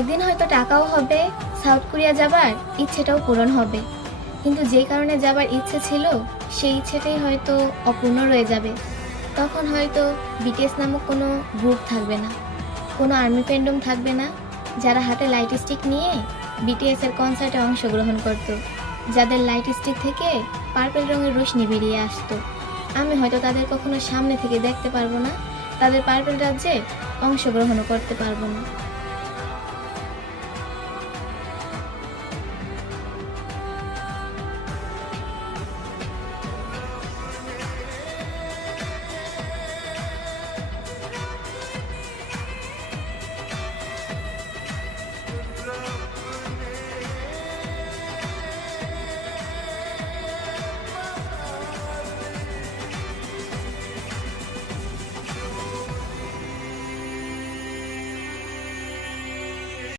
একদিন হয়তো টাকাও হবে, সাউথ কোরিয়া যাবার ইচ্ছেটাও পূরণ হবে, কিন্তু যে কারণে যাবার ইচ্ছে ছিল সেই ইচ্ছেটাই হয়তো অপূর্ণ রয়ে যাবে। তখন হয়তো বিটিএস নামক কোনো গ্রুপ থাকবে না, কোনো আর্মি ফ্যান্ডম থাকবে না, যারা হাতে লাইট স্টিক নিয়ে বিটিএস এর কনসার্টে অংশগ্রহণ করত, যাদের লাইট স্টিক থেকে পার্পল রঙের রোশনি বেরিয়ে আসতো। আমি হয়তো তাদের কখনো সামনে থেকে দেখতে পারবো না, তাদের পার্পল রাজ্যে অংশগ্রহণও করতে পারবো না।